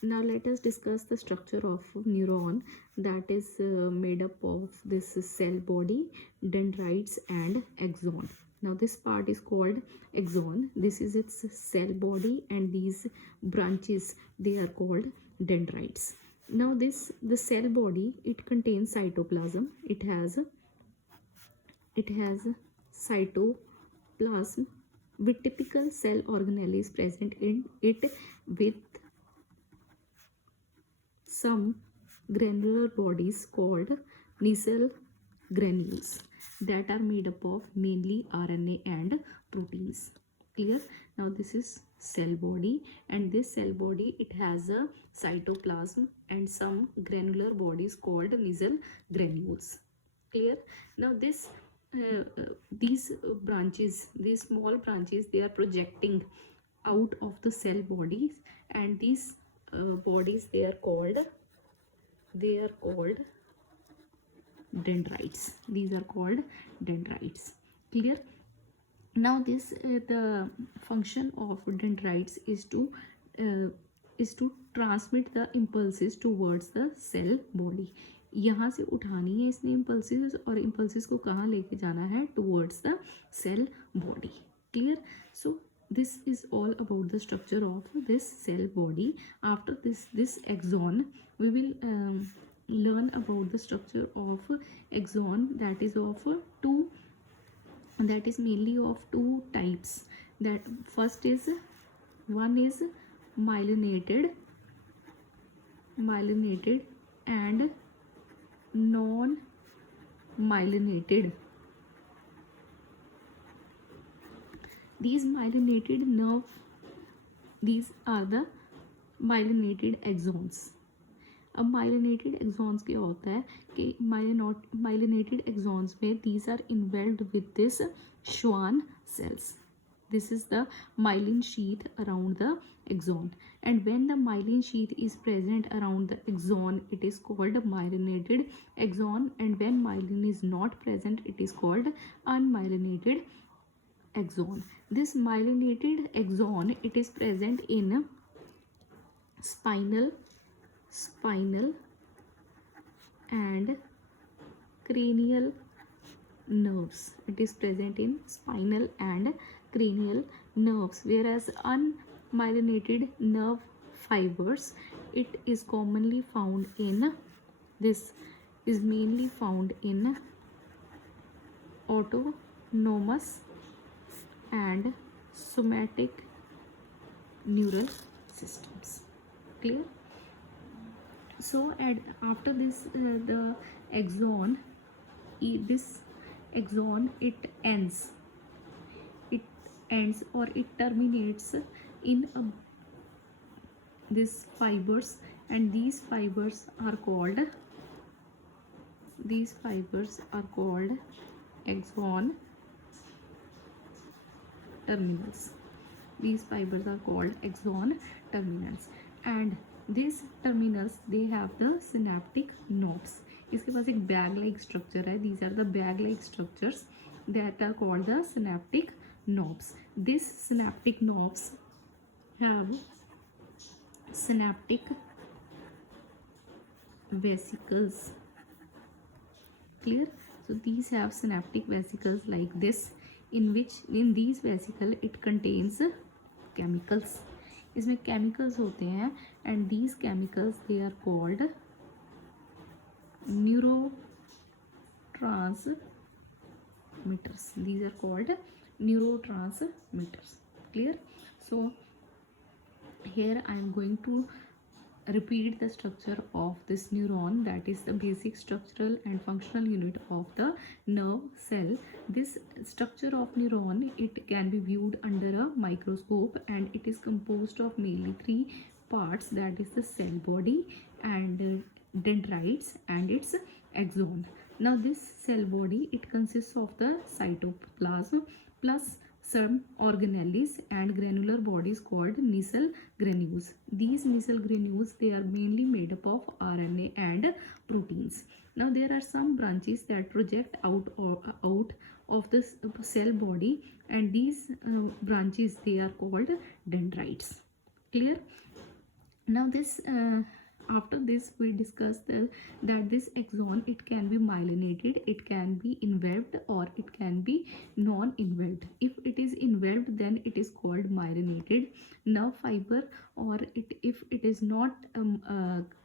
Now let us discuss the structure of neuron, that is made up of this cell body, dendrites and axon. Now this part is called axon. This is its cell body, and these branches, they are called dendrites. Now the cell body, it contains cytoplasm. It has cytoplasm with typical cell organelles present in it, with some granular bodies called nasal granules that are made up of mainly RNA and proteins. Clear? Now this is cell body, and this cell body, it has a cytoplasm and some granular bodies called nasal granules. Clear? Now these branches, these small branches, they are projecting out of the cell bodies, and these bodies, they are called dendrites. These are called dendrites. Clear? Now this the function of dendrites is to transmit the impulses towards the cell body. यहाँ से उठानी है इसने impulses, और impulses को कहाँ लेके जाना है? Towards the cell body. Clear? So this is all about the structure of this cell body. After this axon, we will learn about the structure of axon, that is mainly of two types. That first is, one is myelinated and non myelinated. These are the myelinated axons. अब myelinated axons क्या होता है कि myelinated axons में these are involved with this Schwann cells. This is the myelin sheath around the axon, and when the myelin sheath is present around the axon, it is called myelinated axon, and when myelin is not present, it is called unmyelinated axon. This myelinated axon, it is present in spinal and cranial nerves. It is present in spinal and cranial nerves, whereas unmyelinated nerve fibers, it is commonly found in mainly found in autonomous and somatic neural systems. Clear? So after this the axon, this axon, it ends or it terminates in these fibers, and these fibers are called axon terminals. These fibers are called axon terminals, and these terminals, they have the synaptic knobs. इसके पास एक bag like structure है. These are the bag like structures that are called the synaptic knobs. These synaptic knobs have synaptic vesicles. Clear? So these have synaptic vesicles like this, in these vesicles it contains chemicals. इसमें chemicals होते हैं, and these chemicals, they are called neurotransmitters. These are called neurotransmitters. Clear? So here I am going to repeat the structure of this neuron, that is the basic structural and functional unit of the nerve cell. This structure of neuron, it can be viewed under a microscope, and it is composed of mainly three parts, that is the cell body and dendrites and its axon. Now this cell body, it consists of the cytoplasm plus some organelles and granular bodies called nasal granules. These nasal granules, they are mainly made up of RNA and proteins. Now there are some branches that project out of the cell body, and these branches, they are called dendrites. Clear? Now this after this we discussed that this axon, it can be myelinated, it can be involved, or it can be non-involved. If it is involved, then it is called myelinated nerve fiber, or if it is not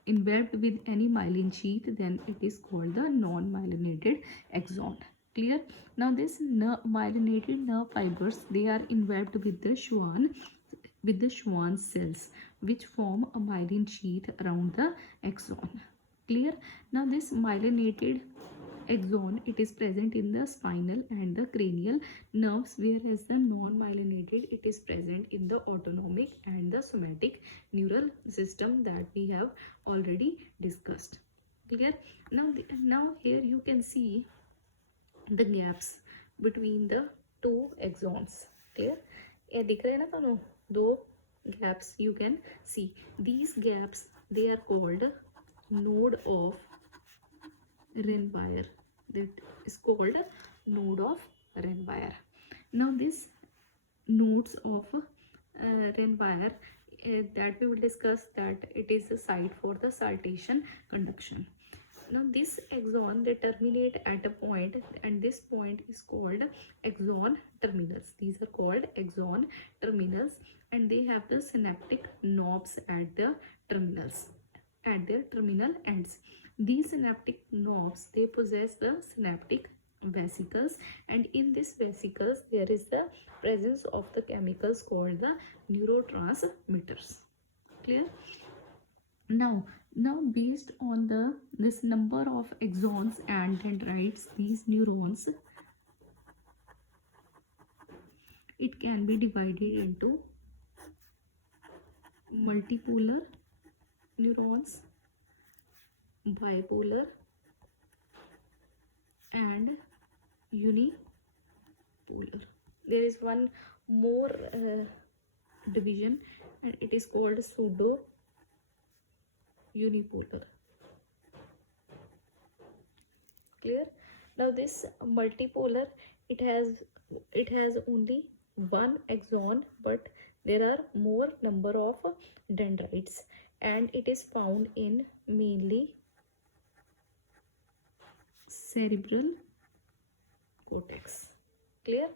involved with any myelin sheath, then it is called the non-myelinated axon. Clear? Now this myelinated nerve fibers, they are involved with the Schwann cells, which form a myelin sheath around the axon. Clear? Now this myelinated axon, it is present in the spinal and the cranial nerves, whereas the non-myelinated, it is present in the autonomic and the somatic neural system that we have already discussed. Clear? Now here you can see the gaps between the two axons. Clear? ये दिख रहे हैं ना दोनों दो gaps you can see. These gaps, they are called node of Renwier. That is called node of Renwier. Now this nodes of Renwier, that we will discuss that it is a site for the saltation conduction. Now this axon, they terminate at a point, and this point is called axon terminals. These are called axon terminals, and they have the synaptic knobs at the terminals, at their terminal ends. These synaptic knobs, they possess the synaptic vesicles, and in these vesicles there is the presence of the chemicals called the neurotransmitters. Clear? Now based on this number of axons and dendrites, these neurons, it can be divided into multipolar neurons, bipolar, and unipolar. There is one more division, and it is called pseudo unipolar. Clear? Now this multipolar, it has only one axon, but there are more number of dendrites, and it is found in mainly cerebral cortex. Clear?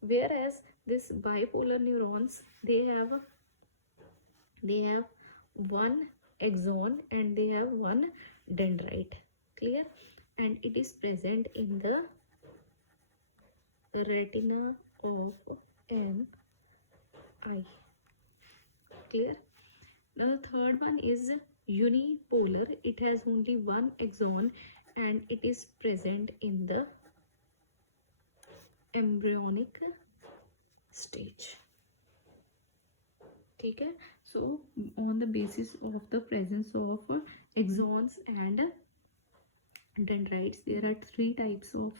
Whereas this bipolar neurons, they have one axon and they have one dendrite. Clear? And it is present in the retina of an eye. Clear? Now the third one is unipolar. It has only one axon and it is present in the embryonic stage. Okay, so on the basis of the presence of axons and dendrites, there are three types of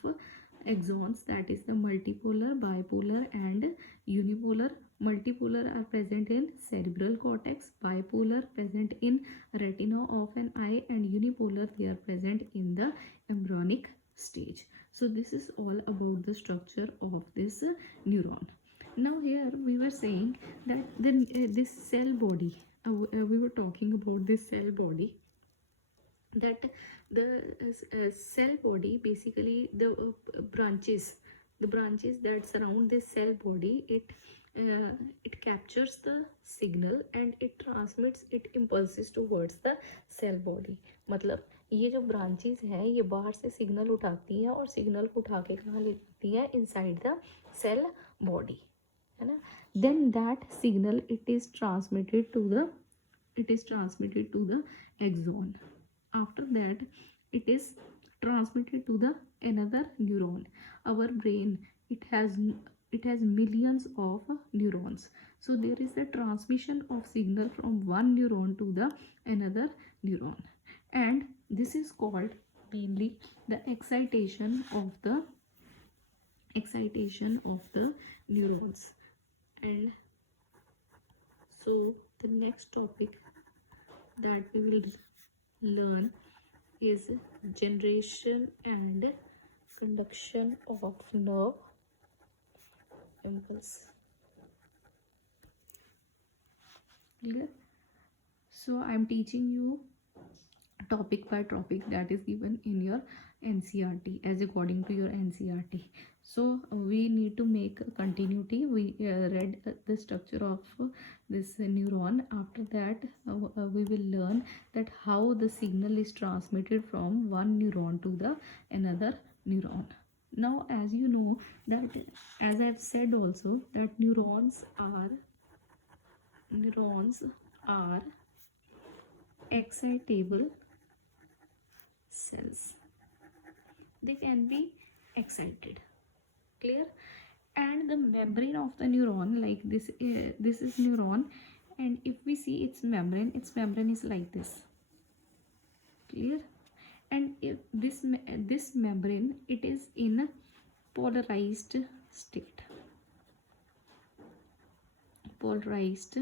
axons, that is the multipolar, bipolar, and unipolar. Multipolar are present in cerebral cortex, bipolar present in retina of an eye, and unipolar, they are present in the embryonic stage. So this is all about the structure of this neuron. Now here we were saying that this cell body, we were talking about this cell body, that the cell body, basically the branches that surround this cell body, it captures the signal and it transmits it impulses towards the cell body. मतलब ये जो branches हैं, ये बाहर से signal उठाती हैं और सिग्नल को उठा के कहाँ ले जाती हैं? इनसाइड द सेल बॉडी, है ना. Then that signal, it is transmitted to the axon. After that, it is transmitted to the another neuron. Our brain, it has millions of neurons, so there is a transmission of signal from one neuron to the another neuron, and this is called mainly the excitation of the neurons. And so the next topic that we will learn is generation and conduction of nerve impulse. Clear? So I'm teaching you topic by topic that is given in your NCRT as according to your NCRT. So we need to make a continuity. We read the structure of this neuron. After that we will learn that how the signal is transmitted from one neuron to the another neuron. Now as you know that, as I've said also, that neurons are excitable cells. They can be excited, clear? And the membrane of the neuron, like this is neuron, and if we see its membrane is like this, clear? And if this membrane, it is in polarized state. Polarized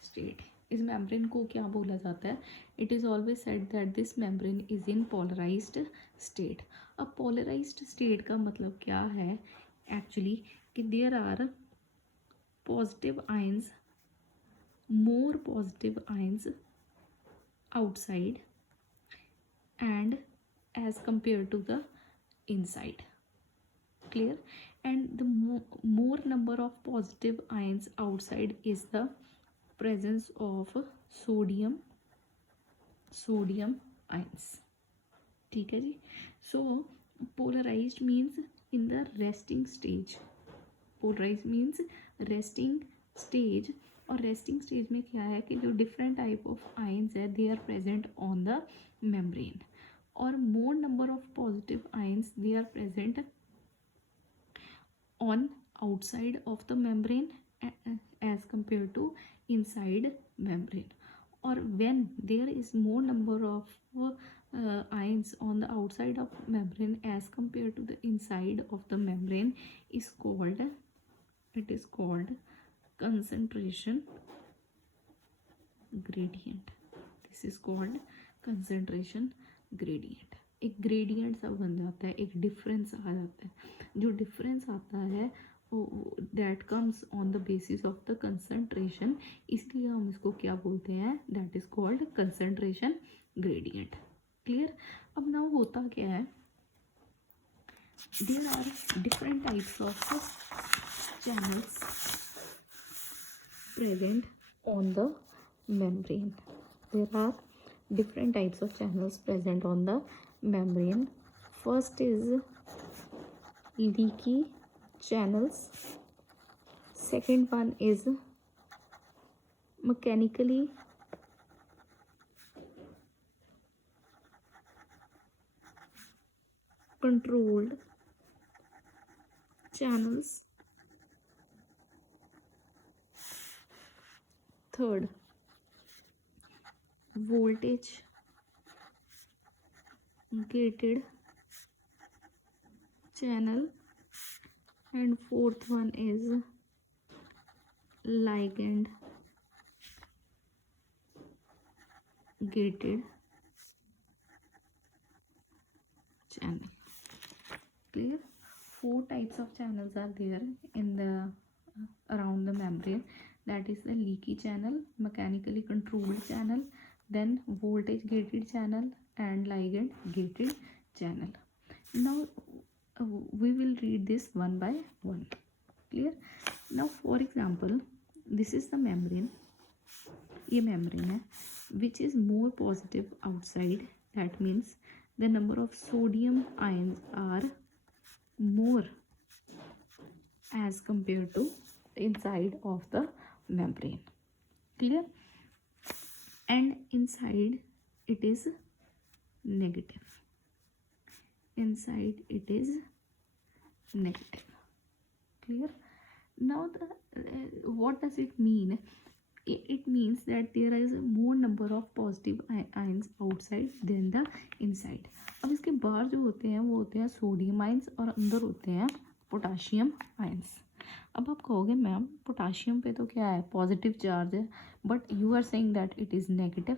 state. इस membrane को क्या बोला जाता है? It is always said that this membrane is in polarized state. अब polarized state का मतलब क्या है actually? कि there are positive ions, more positive ions outside and as compared to the inside, clear? And the more number of positive ions outside is the presence of sodium ions, ठीक है जी? So polarized means in the resting stage. Polarized means resting stage. और resting stage में क्या है कि जो different type of ions है, they are present on the membrane, और more number of positive ions they are present on outside of the membrane as compared to inside membrane. Or when there is more number of ions on the outside of membrane as compared to the inside of the membrane is called, it is called concentration gradient. This is called concentration gradient. एक gradient सा बन जाता है, एक difference आ जाता है. जो difference आता है that comes on the basis of the concentration, इसलिए हम इसको क्या बोलते हैं? That is called concentration gradient, clear? अब नाउ होता क्या है, there are different types of channels present on the membrane. There are different types of channels present on the membrane. First is leaky channels. Second one is mechanically controlled channels. Third, voltage gated channel, and fourth one is ligand gated channel, clear? 4 types of channels are there in the around the membrane. That is the leaky channel, mechanically controlled channel, then voltage gated channel, and ligand gated channel. Now we will read this one by one, clear? Now for example, this is the membrane. ये membrane है which is more positive outside. That means the number of sodium ions are more as compared to the inside of the membrane, clear? And inside it is negative. Inside it is negative, clear? Now the what does it mean? It means that there is more number of positive ions outside than the inside. अब इसके बाहर जो होते हैं वो होते हैं sodium ions और अंदर होते हैं पोटाशियम आयंस. अब आप कहोगे मैम पोटाशियम पे तो क्या है, पॉजिटिव चार्ज है, but you are saying that it is negative,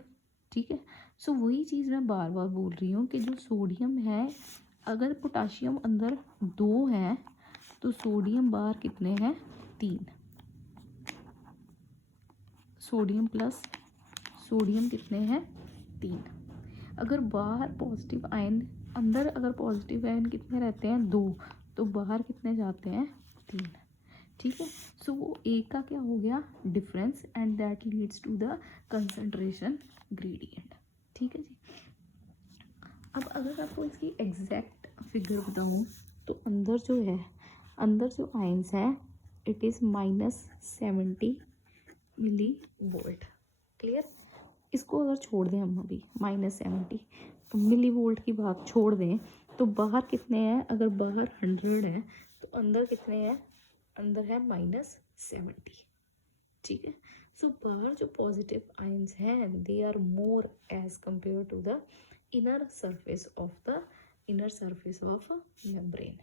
ठीक है? सो वही चीज़ मैं बार बार बोल रही हूँ कि जो सोडियम है, अगर पोटाशियम अंदर 2 है तो सोडियम बाहर कितने हैं? 3. सोडियम प्लस सोडियम कितने हैं 3। अगर बाहर पॉजिटिव आयन, अंदर अगर पॉजिटिव आयन कितने रहते हैं 2, तो बाहर कितने जाते हैं 3। ठीक है, सो वो एक का क्या हो गया difference and that leads to the concentration gradient. ठीक है जी। अब अगर आपको इसकी एग्जैक्ट फिगर बताऊँ तो अंदर जो है, अंदर जो आयंस है it is -70 millivolt. Clear. इसको अगर छोड़ दें हम अभी -70 मिली वोल्ट की बात छोड़ दें तो बाहर कितने हैं, अगर बाहर 100 है तो अंदर कितने हैं, अंदर है -70। ठीक है, सो बाहर जो पॉजिटिव आयंस हैं they are more as compare to the inner surface of membrane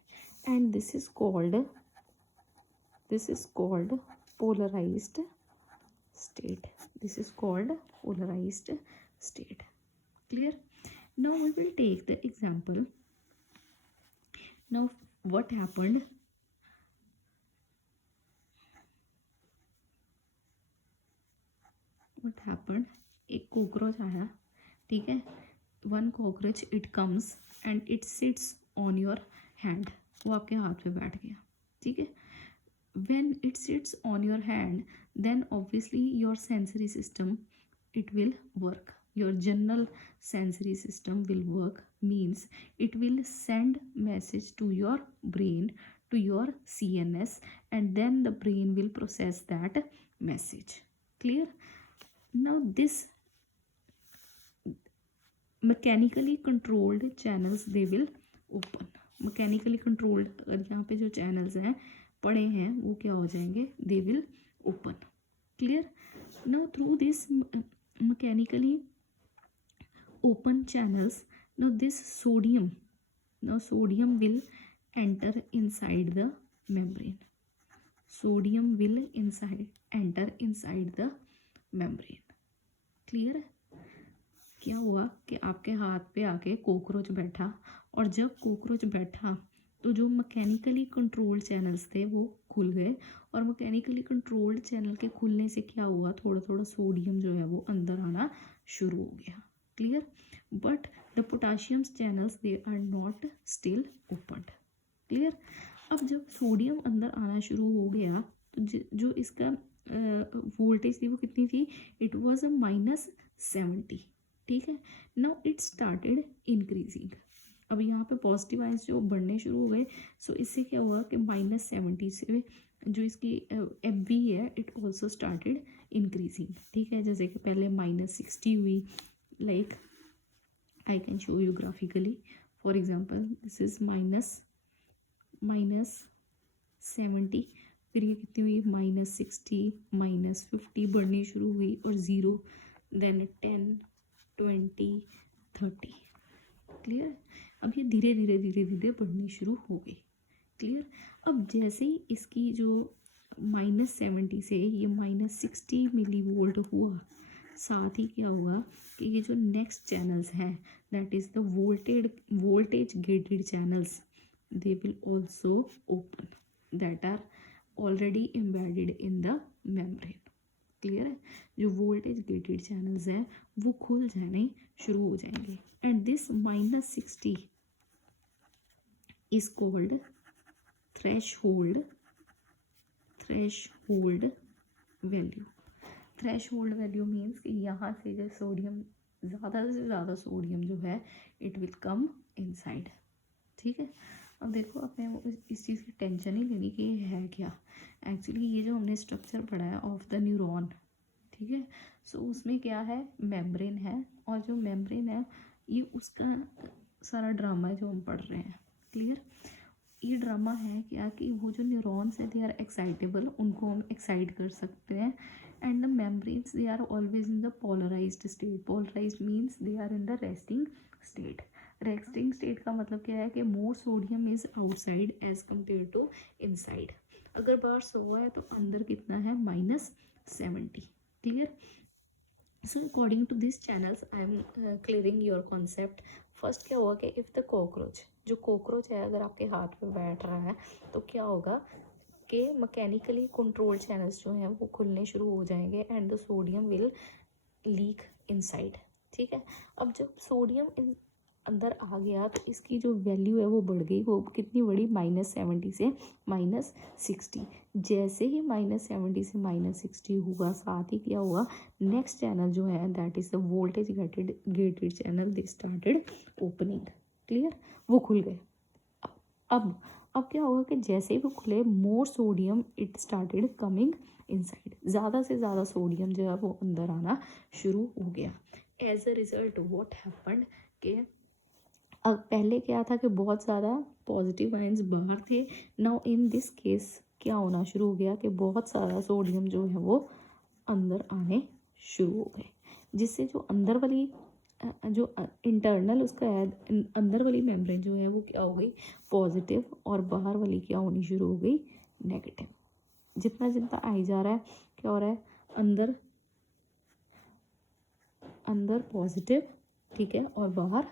and this is called polarized state. This is called polarized state. Clear. Now we will take the example. Now what happened, एक cockroach आया। ठीक है, one cockroach it comes and it sits on your hand, वो आपके हाथ पे बैठ गया। ठीक है, when it sits on your hand then obviously your sensory system it will work, your general sensory system will work, means it will send message to your brain, to your CNS, and then the brain will process that message. Clear. Now this mechanically controlled channels they will open. mechanically controlled अगर यहाँ पे जो channels हैं पड़े हैं वो क्या हो जाएंगे, they will open. Clear. Now through this mechanically open channels, now sodium will enter inside the membrane. Sodium will enter inside the membrane. Clear है। क्या हुआ कि आपके हाथ पे आके कॉकरोच बैठा, और जब कॉकरोच बैठा तो जो मैकेनिकली कंट्रोल्ड चैनल्स थे वो खुल गए, और मैकेनिकली कंट्रोल्ड चैनल के खुलने से क्या हुआ, थोड़ा थोड़ा सोडियम जो है वो अंदर आना शुरू हो गया। Clear. But the potassium channels they are not still opened. Clear. अब जब सोडियम अंदर आना शुरू हो गया तो जो इसका वोल्टेज थी वो कितनी थी, इट वॉज -70। ठीक है, नाउ इट स्टार्टेड इंक्रीजिंग। अब यहाँ पे पॉजिटिव आयंस जो बढ़ने शुरू हो गए, सो इससे क्या हुआ कि -70 से जो इसकी FV है इट ऑल्सो स्टार्टेड इंक्रीजिंग। ठीक है, जैसे कि पहले -60 हुई, like I can show you graphically. For example this is -70, फिर ये कितनी हुई -60, -50 बढ़नी शुरू हुई, और 0, देन 10, 20, 30। क्लियर। अब ये धीरे धीरे धीरे धीरे बढ़नी शुरू हो गई। क्लियर। अब जैसे ही इसकी जो -70 से ये -60 मिली वोल्ट हुआ, साथ ही क्या हुआ कि ये जो नेक्स्ट चैनल्स हैं that is the voltage gated channels, they will also open, that are already embedded in the membrane. Clear है, जो वोल्टेज गेटेड चैनल्स हैं वो खुल जाने शुरू हो जाएंगे, and this -60 is called threshold value. Threshold value means कि यहाँ से जो सोडियम, ज़्यादा से ज़्यादा सोडियम जो है इट विल कम इनसाइड। ठीक है, अब देखो अपने इस चीज़ की टेंशन ही लेनी कि ये है क्या। एक्चुअली ये जो हमने स्ट्रक्चर पढ़ा है ऑफ द न्यूरॉन, ठीक है, सो उसमें क्या है, मेम्ब्रेन है, और जो मेम्ब्रेन है ये उसका सारा ड्रामा है जो हम पढ़ रहे हैं। क्लियर। ये ड्रामा है क्या कि वो जो न्यूरॉन्स हैं दे आर एक्साइटेबल, उनको हम एक्साइट कर सकते हैं, and the membranes they are always in the polarized state. Polarized means they are in the resting state. Resting state का मतलब क्या है कि more sodium is outside as compare to inside. अगर बाहर 100 है तो अंदर कितना है, -70। Clear. So according to this channels I am clearing your concept. First क्या हुआ कि इफ़ द कॉकरोच, जो कॉकरोच है अगर आपके हाथ पे बैठ रहा है तो क्या होगा कि मैकेनिकली कंट्रोल चैनल्स जो हैं वो खुलने शुरू हो जाएंगे, and the sodium will leak inside. ठीक है, अब जब सोडियम अंदर आ गया तो इसकी जो वैल्यू है वो बढ़ गई, वो कितनी बढ़ी, -70 से -60। जैसे ही -70 से -60 हुआ, साथ ही क्या हुआ, नेक्स्ट चैनल जो है that is the voltage gated channel, they started opening. Clear, वो खुल गए। अब अब क्या होगा कि जैसे ही वो खुले, more sodium it started coming inside, ज़्यादा से ज़्यादा सोडियम जो है वो अंदर आना शुरू हो गया। As a result what happened के अब पहले क्या था कि बहुत ज़्यादा पॉजिटिव आयंस बाहर थे, नाउ इन दिस केस क्या होना शुरू हो गया कि बहुत सारा सोडियम जो है वो अंदर आने शुरू हो गए, जिससे जो अंदर वाली जो इंटरनल उसका है, अंदर वाली मेम्ब्रेन जो है वो क्या हो गई, पॉजिटिव, और बाहर वाली क्या होनी शुरू हो गई, नेगेटिव। जितना जितना आई जा रहा है क्या हो रहा है, अंदर अंदर पॉजिटिव, ठीक है, और बाहर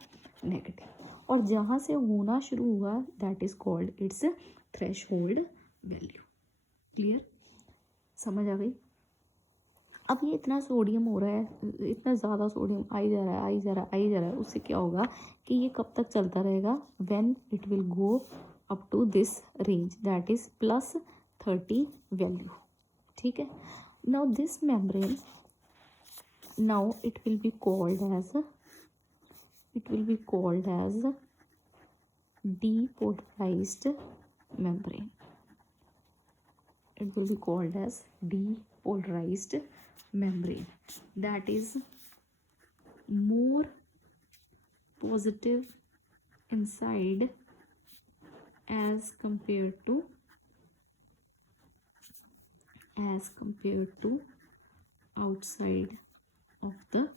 नेगेटिव। और जहाँ से होना शुरू हुआ that is called its threshold value. Clear, समझ आ गई। अब ये इतना सोडियम हो रहा है, इतना ज़्यादा सोडियम आई जा रहा है, आई जा रहा है, आई जा रहा है, उससे क्या होगा कि ये कब तक चलता रहेगा, when it will go up to this range that is +30 value. ठीक है, now this membrane, now it will be called as depolarized membrane. It will be called as depolarized membrane, that is more positive inside as compared to outside of the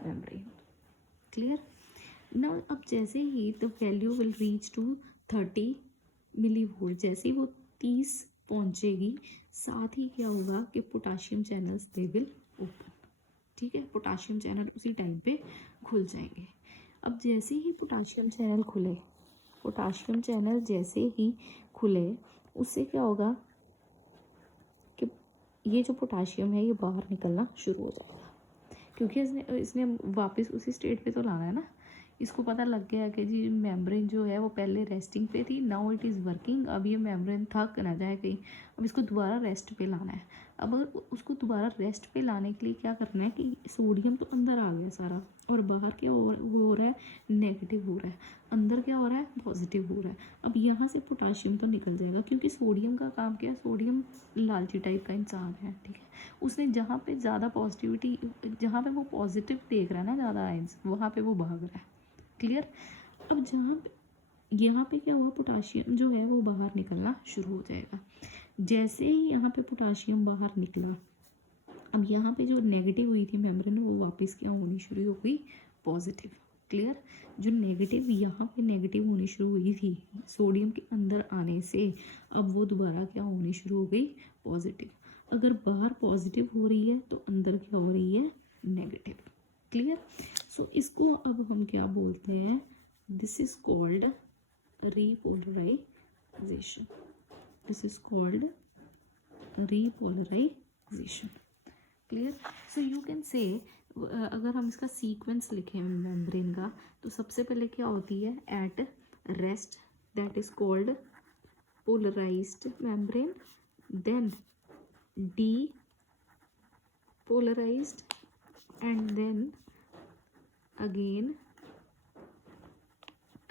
membrane. Clear? Now अब जैसे ही the value will reach to 30 millivolt, जैसे ही वो 30 पहुंचेगी, साथ ही क्या होगा कि potassium channels they will open. ठीक है, पोटाशियम चैनल उसी टाइम पे खुल जाएंगे। अब जैसे ही पोटाशियम चैनल खुले, पोटाशियम चैनल जैसे ही खुले, उससे क्या होगा कि ये जो पोटाशियम है ये बाहर निकलना शुरू हो जाएगा, क्योंकि इसने वापस उसी स्टेट पे तो लाना है ना। इसको पता लग गया कि जी मेम्ब्रेन जो है वो पहले रेस्टिंग पे थी, नाउ इट इज़ वर्किंग। अब ये मेम्ब्रेन थक ना जाए कहीं, अब इसको दोबारा रेस्ट पे लाना है। अब अगर उसको दोबारा रेस्ट पे लाने के लिए क्या करना है कि सोडियम तो अंदर आ गया सारा, और बाहर क्या हो रहा है, नेगेटिव हो रहा है, अंदर क्या हो रहा है, पॉजिटिव हो रहा है। अब यहाँ से पोटाशियम तो निकल जाएगा, क्योंकि सोडियम का काम क्या है, सोडियम लालची टाइप का इंसान है। ठीक है, उसने जहाँ पे ज़्यादा पॉजिटिविटी, जहाँ पे वो पॉजिटिव देख रहा है ना, ज़्यादा आयंस, वहाँ पे वो भाग रहा है। क्लियर, अब जहाँ पे यहाँ पे क्या हुआ, पोटाशियम जो है वो बाहर निकलना शुरू हो जाएगा। जैसे ही यहाँ पे पोटाशियम बाहर निकला, अब यहाँ पे जो नेगेटिव हुई थी मेम्ब्रेन, वो वापस क्या होनी शुरू हो गई, पॉजिटिव। क्लियर, जो नेगेटिव यहाँ पे नेगेटिव होनी शुरू हुई थी सोडियम के अंदर आने से, अब वो दोबारा क्या होनी शुरू हो गई, पॉजिटिव। अगर बाहर पॉजिटिव हो रही है तो अंदर क्या हो रही है, नेगेटिव। क्लियर, सो इसको अब हम क्या बोलते हैं, this is called repolarization. This is called repolarization. Clear? So you can say अगर हम इसका सीक्वेंस लिखें मेम्ब्रेन का, तो सबसे पहले क्या होती है, at rest that is called polarized membrane, then depolarized, and then again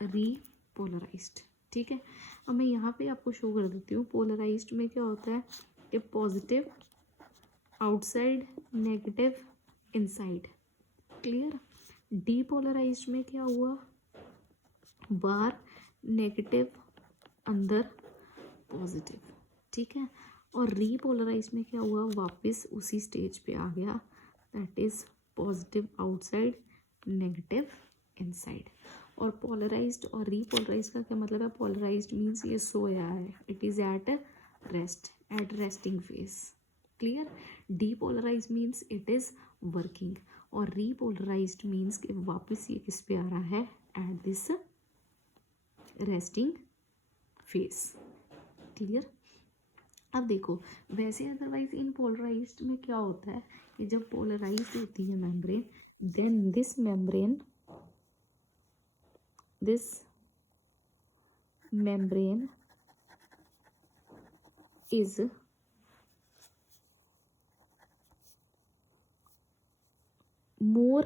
repolarized. ठीक है, अब मैं यहाँ पे आपको शो कर देती हूँ। पोलराइज्ड में क्या होता है कि positive outside, negative inside. Clear, depolarised में क्या हुआ, बाहर नेगेटिव, अंदर पॉजिटिव। ठीक है, और रीपोलराइज्ड में क्या हुआ, वापस उसी स्टेज पे आ गया, that is positive outside, negative inside. और पोलराइज्ड और रीपोलराइज्ड का क्या मतलब है, पोलराइज्ड मीन्स ये सोया है, it is at rest, at resting phase. Clear, depolarized means it is working, और रीपोलराइज्ड मीन्स कि वापस ये किस पे आ रहा है, at this resting phase. Clear. अब देखो वैसे अदरवाइज इन पोलराइज्ड में क्या होता है कि जब पोलराइज्ड होती है membrane, then this membrane is more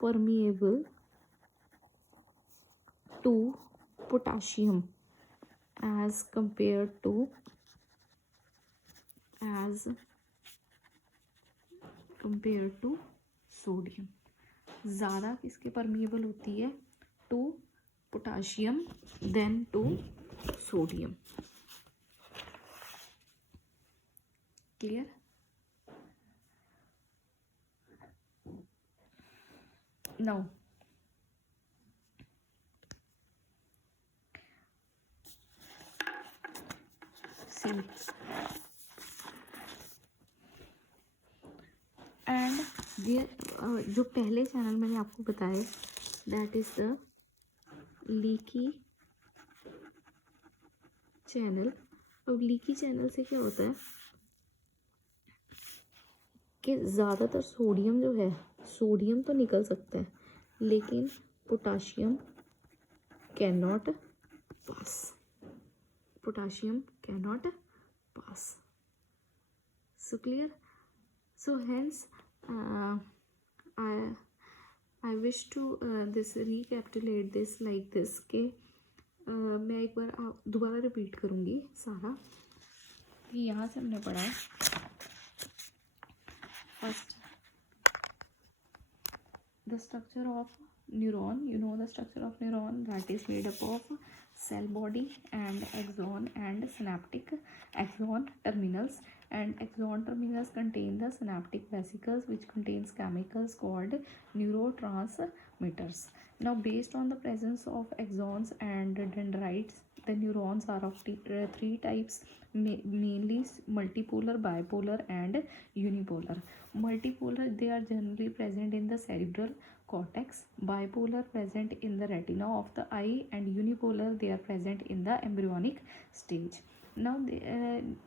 permeable to potassium as compared to sodium. ज़्यादा किसके परमिएबल होती है, to potassium than to sodium. Clear. Now see and जो पहले चैनल मैंने आपको बताया that is the leaky channel. अब लीकी चैनल से क्या होता है कि ज़्यादातर सोडियम जो है, सोडियम तो निकल सकता है लेकिन potassium can not pass. So clear. So hence I wish to this recapitulate this like this कि मैं एक बार दोबारा रिपीट करूँगी सारा कि यहाँ से हमने पढ़ा first the structure of neuron. You know the structure of neuron, that is made up of cell body and axon and synaptic axon terminals, and axon terminals contain the synaptic vesicles which contains chemicals called neurotransmitters. Now based on the presence of axons and dendrites, the neurons are of three types, mainly multipolar, bipolar and unipolar. Multipolar, they are generally present in the cerebral cortex, bipolar present in the retina of the eye, and unipolar they are present in the embryonic stage. Now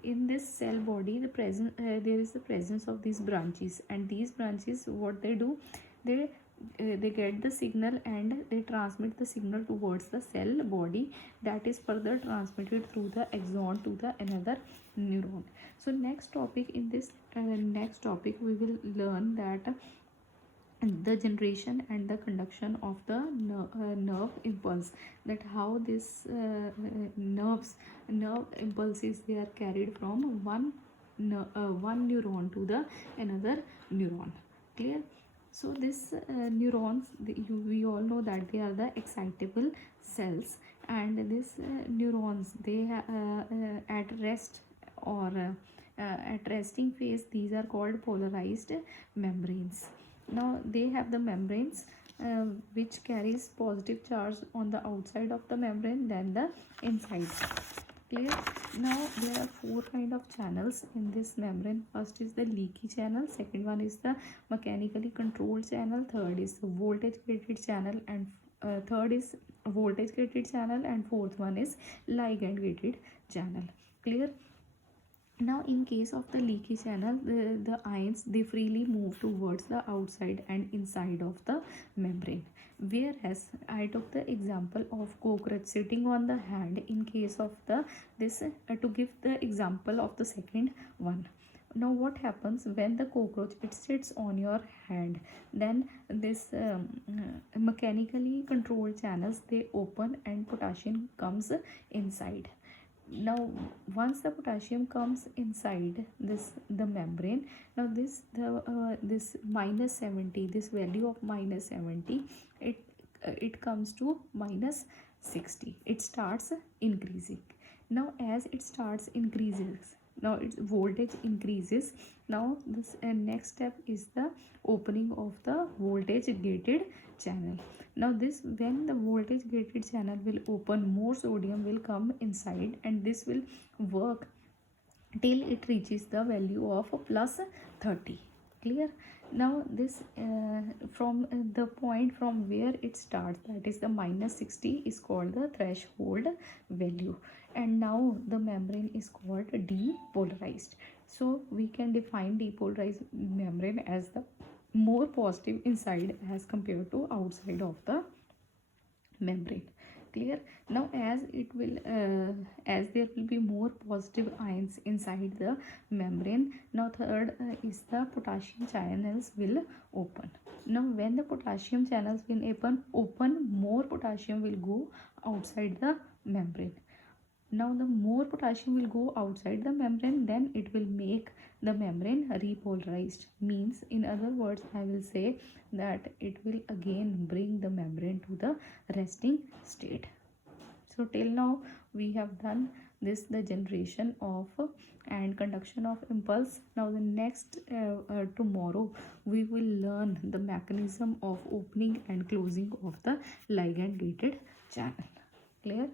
in this cell body there is the presence of these branches, and these branches what they do, they get the signal and they transmit the signal towards the cell body, that is further transmitted through the axon to the another neuron. So next topic, in this next topic we will learn that the generation and the conduction of the nerve impulse, that how this nerve impulses they are carried from one neuron to the another neuron. Clear. So this neurons, we all know that they are the excitable cells, and these neurons, they at rest or at resting phase, these are called polarized membranes. Now they have the membranes which carries positive charge on the outside of the membrane than the inside. Clear. Now there are four kind of channels in this membrane. First is the leaky channel, second one is the mechanically controlled channel, third is the voltage gated channel, and fourth one is ligand gated channel. Clear. Now in case of the leaky channel, the ions, they freely move towards the outside and inside of the membrane, whereas I took the example of cockroach sitting on the hand in case of the this to give the example of the second one. Now what happens when the cockroach, it sits on your hand, then this mechanically controlled channels, they open and potassium comes inside. Now once the potassium comes inside the membrane, now this minus 70, this value of minus 70, it comes to minus 60, it starts increasing. Now as it starts increases, now its voltage increases. Now this next step is the opening of the voltage gated channel. Now this, when the voltage gated channel will open, more sodium will come inside, and this will work till it reaches the value of plus 30. Clear? Now this from the point from where it starts, that is the -60, is called the threshold value, and now the membrane is called depolarized. So we can define depolarized membrane as the more positive inside as compared to outside of the membrane. Clear? Now as it will as there will be more positive ions inside the membrane, now third is the potassium channels will open. Now when the potassium channels will open, more potassium will go outside the membrane. Now the more potassium will go outside the membrane, then it will make the membrane repolarized. Means, in other words, I will say that it will again bring the membrane to the resting state. So till now we have done this, the generation of and conduction of impulse. Now the next tomorrow we will learn the mechanism of opening and closing of the ligand gated channel. Clear?